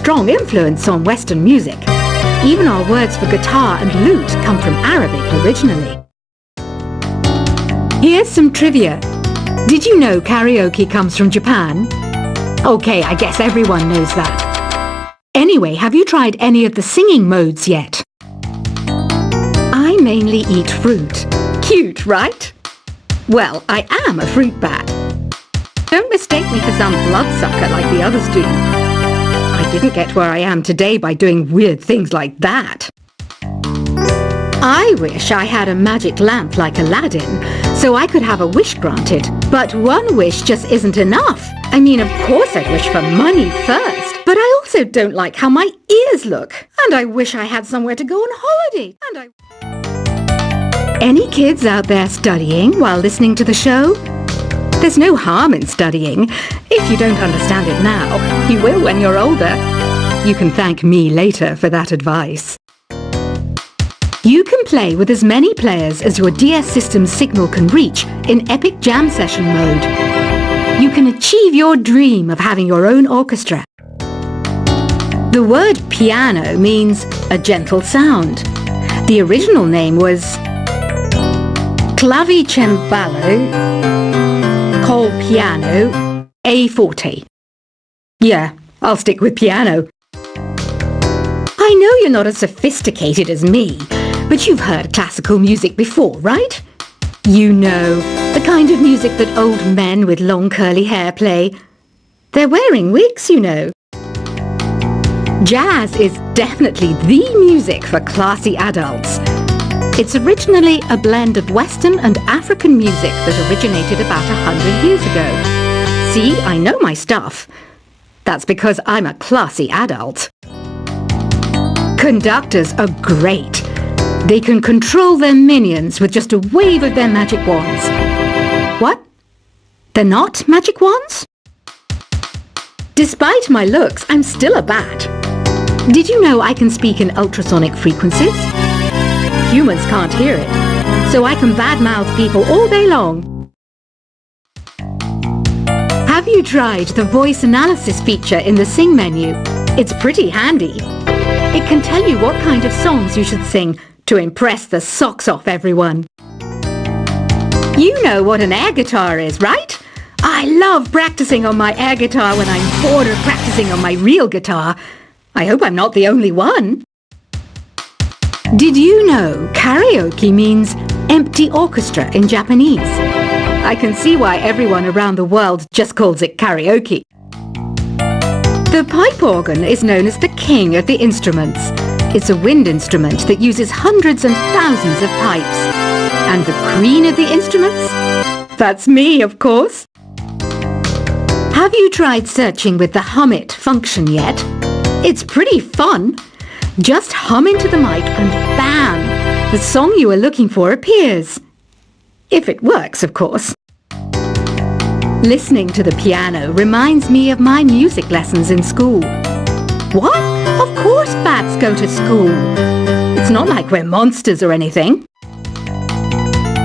strong influence on Western music. Even our words for guitar and lute come from Arabic originally. Here's some trivia. Did you know karaoke comes from Japan? Okay, I guess everyone knows that. Anyway, have you tried any of the singing modes yet? I mainly eat fruit. Cute, right? Well, I am a fruit bat. Don't mistake me for some bloodsucker like the others do. I didn't get where I am today by doing weird things like that. I wish I had a magic lamp like Aladdin, so I could have a wish granted. But one wish just isn't enough. I mean, of course I'd wish for money first, but I also don't like how my ears look. And I wish I had somewhere to go on holiday. Any kids out there studying while listening to the show? There's no harm in studying. If you don't understand it now, you will when you're older. You can thank me later for that advice. You can play with as many players as your DS system's signal can reach in Epic Jam Session mode. You can achieve your dream of having your own orchestra. The word piano means a gentle sound. The original name was Clavicembalo col piano A forte. Yeah, I'll stick with piano. I know you're not as sophisticated as me, but you've heard classical music before, right? You know, the kind of music that old men with long curly hair play. They're wearing wigs, you know. Jazz is definitely the music for classy adults. It's originally a blend of Western and African music that originated about 100 years ago. See, I know my stuff. That's because I'm a classy adult. Conductors are great. They can control their minions with just a wave of their magic wands. What? They're not magic wands? Despite my looks, I'm still a bat. Did you know I can speak in ultrasonic frequencies? Humans can't hear it, so I can badmouth people all day long. Have you tried the voice analysis feature in the Sing menu? It's pretty handy. It can tell you what kind of songs you should sing to impress the socks off everyone. You know what an air guitar is, right? I love practicing on my air guitar when I'm bored of practicing on my real guitar. I hope I'm not the only one. Did you know karaoke means empty orchestra in Japanese? I can see why everyone around the world just calls it karaoke. The pipe organ is known as the king of the instruments. It's a wind instrument that uses hundreds and thousands of pipes. And the queen of the instruments? That's me, of course. Have you tried searching with the Hum It function yet? It's pretty fun. Just hum into the mic and bam! The song you are looking for appears. If it works, of course. Listening to the piano reminds me of my music lessons in school. What? Of course bats go to school. It's not like we're monsters or anything.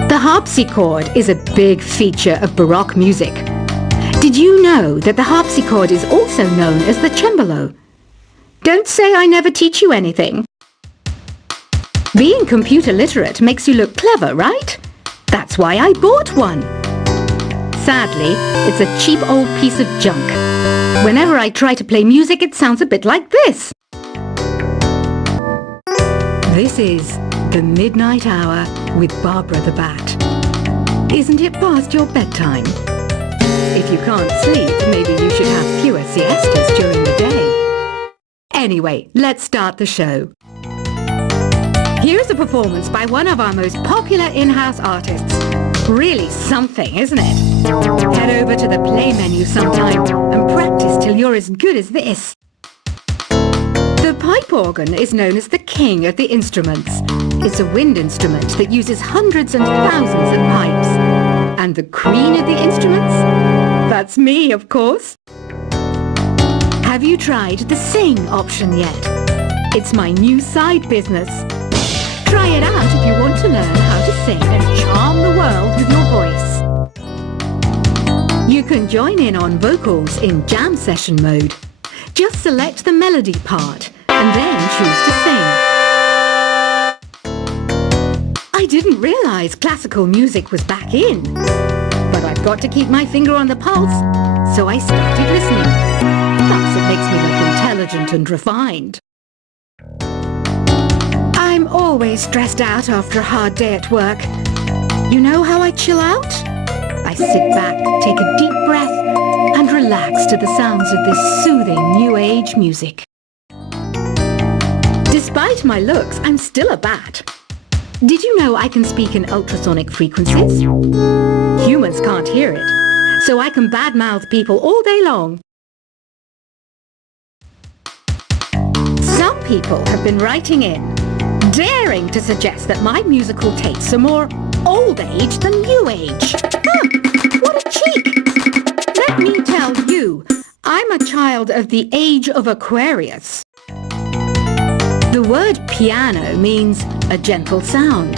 The harpsichord is a big feature of Baroque music. Did you know that the harpsichord is also known as the cembalo? Don't say I never teach you anything. Being computer literate makes you look clever, right? That's why I bought one. Sadly, it's a cheap old piece of junk. Whenever I try to play music, it sounds a bit like this. This is The Midnight Hour with Barbara the Bat. Isn't it past your bedtime? If you can't sleep, maybe you should have fewer siestas during the day. Anyway, let's start the show. Here's a performance by one of our most popular in-house artists. Really something, isn't it? Head over to the play menu sometime and practice till you're as good as this. The pipe organ is known as the king of the instruments. It's a wind instrument that uses hundreds and thousands of pipes. And the queen of the instruments? That's me, of course. Have you tried the Sing option yet? It's my new side business. Try it out if you want to learn how to sing and charm the world with your voice. You can join in on vocals in jam session mode. Just select the melody part and then choose to sing. I didn't realize classical music was back in, but I've got to keep my finger on the pulse, so I started listening. Plus, it makes me look intelligent and refined. I'm always stressed out after a hard day at work. You know how I chill out? I sit back, take a deep breath, and relax to the sounds of this soothing new age music. Despite my looks, I'm still a bat. Did you know I can speak in ultrasonic frequencies? Humans can't hear it, so I can badmouth people all day long. Some people have been writing in, daring to suggest that my musical tastes are more old age than new age. What a cheek! Let me tell you, I'm a child of the age of Aquarius. The word piano means a gentle sound.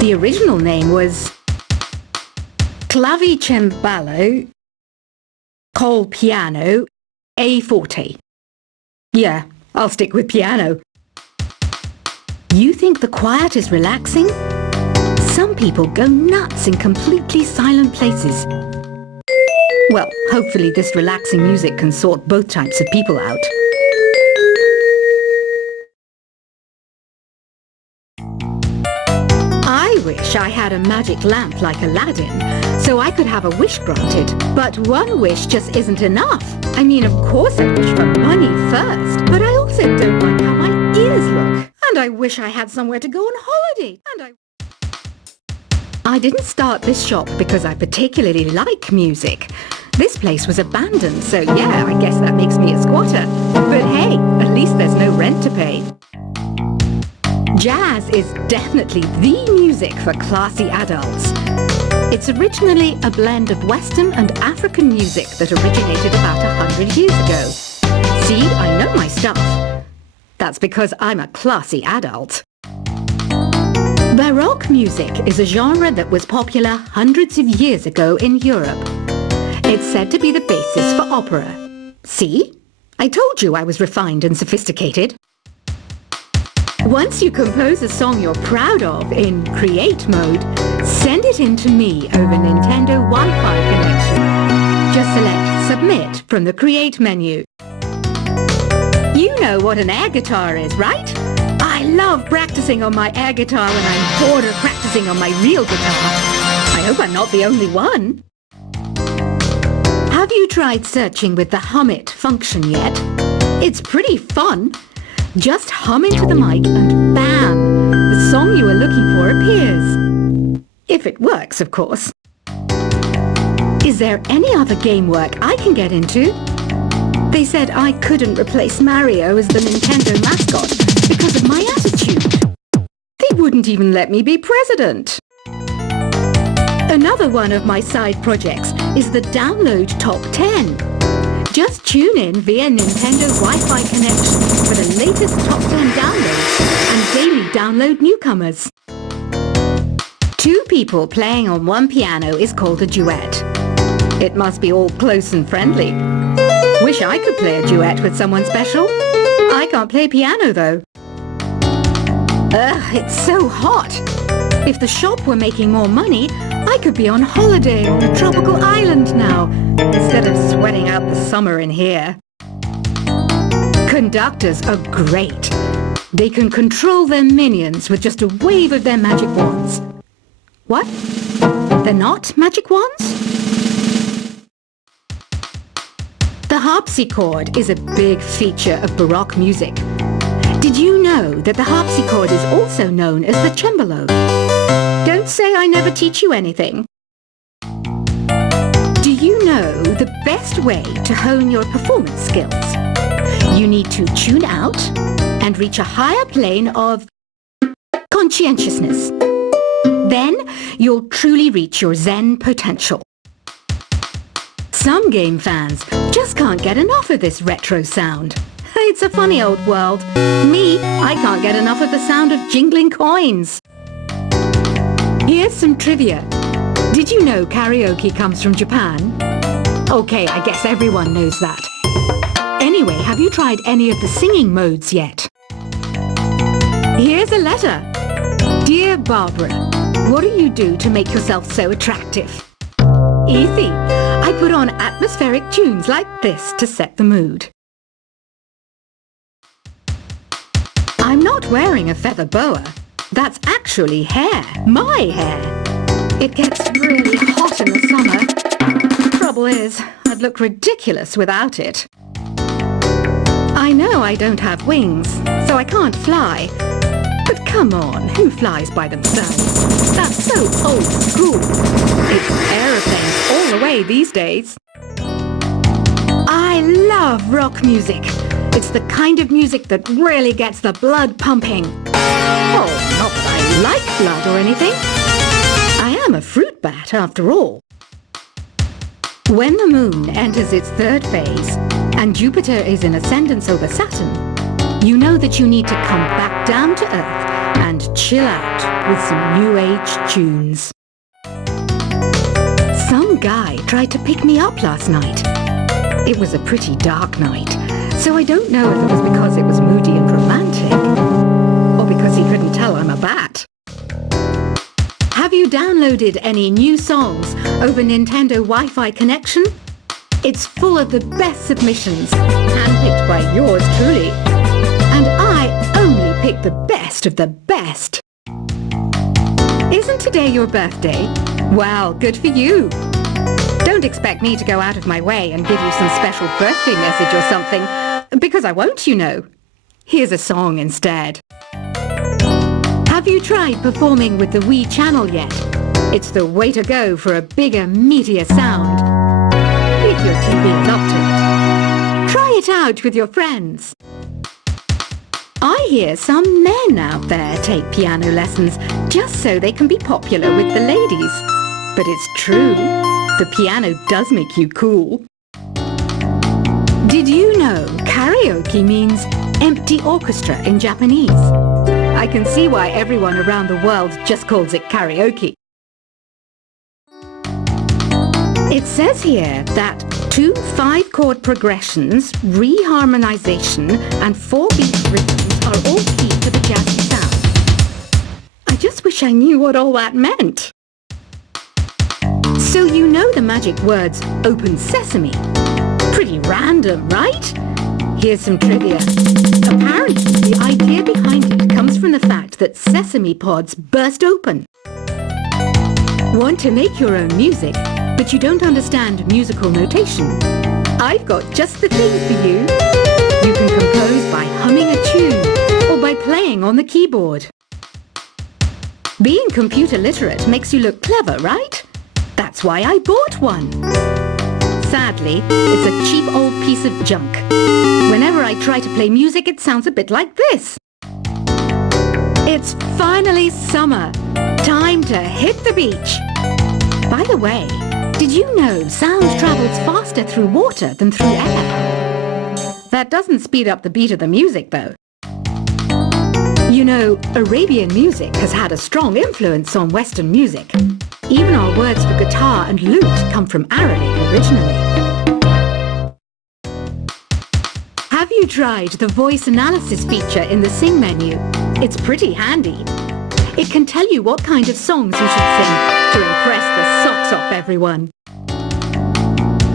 The original name was clavicembalo col piano a forte. Yeah, I'll stick with piano. You think the quiet is relaxing? Some people go nuts in completely silent places. Well, hopefully this relaxing music can sort both types of people out. I wish I had a magic lamp like Aladdin, so I could have a wish granted. But one wish just isn't enough. I mean, of course I wish for money first, but I also don't like how my ears look. And I wish I had somewhere to go on holiday. I didn't start this shop because I particularly like music. This place was abandoned, so yeah, I guess that makes me a squatter. But hey, at least there's no rent to pay. Jazz is definitely the music for classy adults. It's originally a blend of Western and African music that originated about 100 years ago. See, I know my stuff. That's because I'm a classy adult. Baroque music is a genre that was popular hundreds of years ago in Europe. It's said to be the basis for opera. See? I told you I was refined and sophisticated. Once you compose a song you're proud of in create mode, send it in to me over Nintendo Wi-Fi connection. Just select Submit from the Create menu. You know what an air guitar is, right? I love practicing on my air guitar when I'm bored of practicing on my real guitar. I hope I'm not the only one. Have you tried searching with the Hum It function yet? It's pretty fun. Just hum into the mic and bam! The song you are looking for appears. If it works, of course. Is there any other game work I can get into? They said I couldn't replace Mario as the Nintendo mascot because of my attitude. They wouldn't even let me be president. Another one of my side projects is the Download Top 10. Just tune in via Nintendo Wi-Fi connection for the latest Top 10 downloads and daily download newcomers. Two people playing on one piano is called a duet. It must be all close and friendly. Wish I could play a duet with someone special. I can't play piano though. Ugh, it's so hot. If the shop were making more money, I could be on holiday on a tropical island now, instead of sweating out the summer in here. Conductors are great. They can control their minions with just a wave of their magic wands. What? They're not magic wands? The harpsichord is a big feature of Baroque music. Did you know that the harpsichord is also known as the cembalo? Don't say I never teach you anything. Do you know the best way to hone your performance skills? You need to tune out and reach a higher plane of conscientiousness. Then you'll truly reach your Zen potential. Some game fans just can't get enough of this retro sound. It's a funny old world. Me, I can't get enough of the sound of jingling coins. Here's some trivia. Did you know karaoke comes from Japan? Okay, I guess everyone knows that. Anyway, have you tried any of the singing modes yet? Here's a letter. Dear Barbara, what do you do to make yourself so attractive? Easy. I put on atmospheric tunes like this to set the mood. I'm not wearing a feather boa. That's actually hair. My hair. It gets really hot in the summer. Trouble is, I'd look ridiculous without it. I know I don't have wings, so I can't fly. But come on, who flies by themselves? That's so old school. It's aeroplanes all the way these days. I love rock music. It's the kind of music that really gets the blood pumping. Oh, not that I like blood or anything. I am a fruit bat after all. When the moon enters its third phase and Jupiter is in ascendance over Saturn, you know that you need to come back down to Earth and chill out with some New Age tunes. Some guy tried to pick me up last night. It was a pretty dark night, so I don't know if it was because it was moody and romantic, or because he couldn't tell I'm a bat. Have you downloaded any new songs over Nintendo Wi-Fi connection? It's full of the best submissions, handpicked by yours truly. And I only pick the best of the best. Isn't today your birthday? Well, good for you. Don't expect me to go out of my way and give you some special birthday message or something, because I won't, you know. Here's a song instead. Have you tried performing with the Wii channel yet? It's the way to go for a bigger, meatier sound. If your TV is up to it. Try it out with your friends. I hear some men out there take piano lessons just so they can be popular with the ladies. But it's true, the piano does make you cool. Did you know karaoke means empty orchestra in Japanese? I can see why everyone around the world just calls it karaoke. It says here that 2 5-chord progressions, reharmonization, and 4-beat rhythms are all key to the jazzy sound. I just wish I knew what all that meant. So you know the magic words "open sesame." Pretty random, right? Here's some trivia. Apparently, the idea behind it comes from the fact that sesame pods burst open. Want to make your own music, but you don't understand musical notation? I've got just the thing for you. You can compose by humming a tune or by playing on the keyboard. Being computer literate makes you look clever, right? That's why I bought one. Sadly, it's a cheap old piece of junk. Whenever I try to play music, it sounds a bit like this. It's finally summer. Time to hit the beach. By the way, did you know sound travels faster through water than through air? That doesn't speed up the beat of the music, though. You know, Arabian music has had a strong influence on Western music. Even our words for guitar and lute come from Arabic originally. Have you tried the voice analysis feature in the Sing menu? It's pretty handy. It can tell you what kind of songs you should sing to impress the socks off everyone.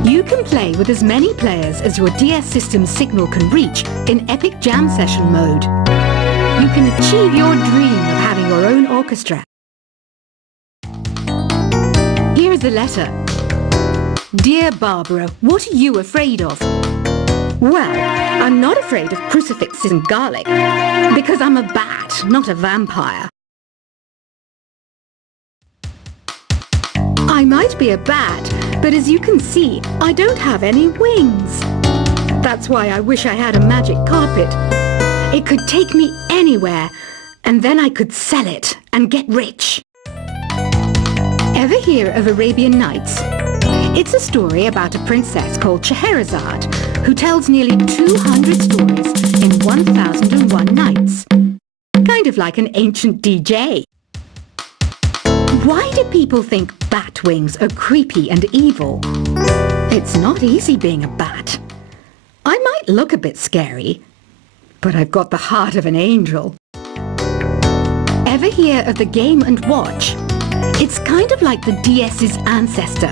You can play with as many players as your DS system's signal can reach in Epic Jam Session mode. You can achieve your dream of having your own orchestra. Here's a letter. Dear Barbara, what are you afraid of? Well, I'm not afraid of crucifixes and garlic, because I'm a bat, not a vampire. I might be a bat, but as you can see, I don't have any wings. That's why I wish I had a magic carpet. It could take me anywhere, and then I could sell it and get rich. Ever hear of Arabian Nights? It's a story about a princess called Scheherazade, who tells nearly 200 stories in 1001 nights. Kind of like an ancient DJ. Why do people think bat wings are creepy and evil? It's not easy being a bat. I might look a bit scary, but I've got the heart of an angel. Ever hear of the Game & Watch? It's kind of like the DS's ancestor.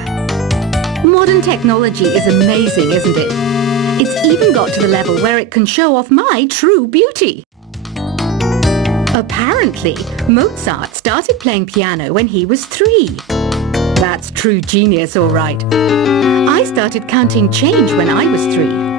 Modern technology is amazing, isn't it? It's even got to the level where it can show off my true beauty. Apparently, Mozart started playing piano when he was 3. That's true genius, all right. I started counting change when I was 3.